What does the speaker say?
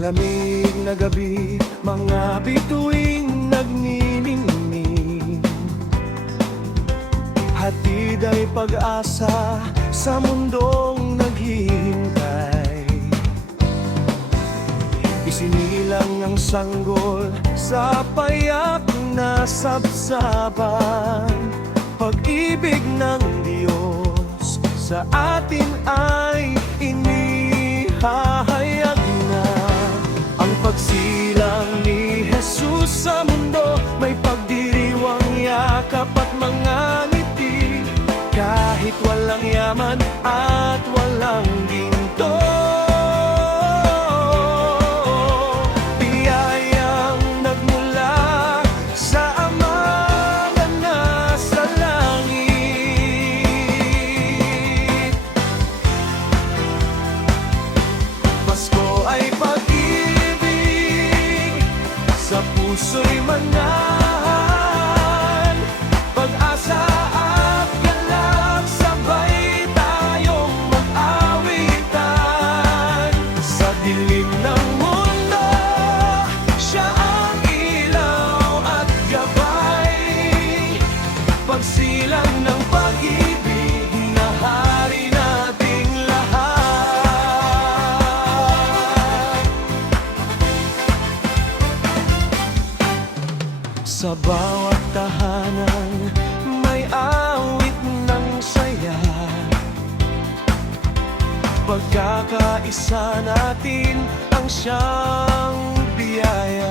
Malamig na gabi, mga bituing nagniningning. Hatid ay pag-asa sa mundong naghihintay. Isinilang ang sanggol sa payak na sabsaban. Pag-ibig ng Diyos sa atin ay inihahayag na. Ang pagsilang ni Jesus sa mundo, may pagdiriwang yakap at mga ngiti. Kahit walang yaman at walang ginto, biyayang nagmula sa Ama na nasa langit. Pasko ay pag-ibig, sa puso'y manahan, pag-asa at galak, sabay tayong mag-awitan. Sa dilim ng mundo, siya ang ilaw at gabay. Pagsilang ng pag-ibig na hari nating lahat. Sa bawat tahanan, may awit ng saya. Pagkakaisa natin ang siyang biyaya.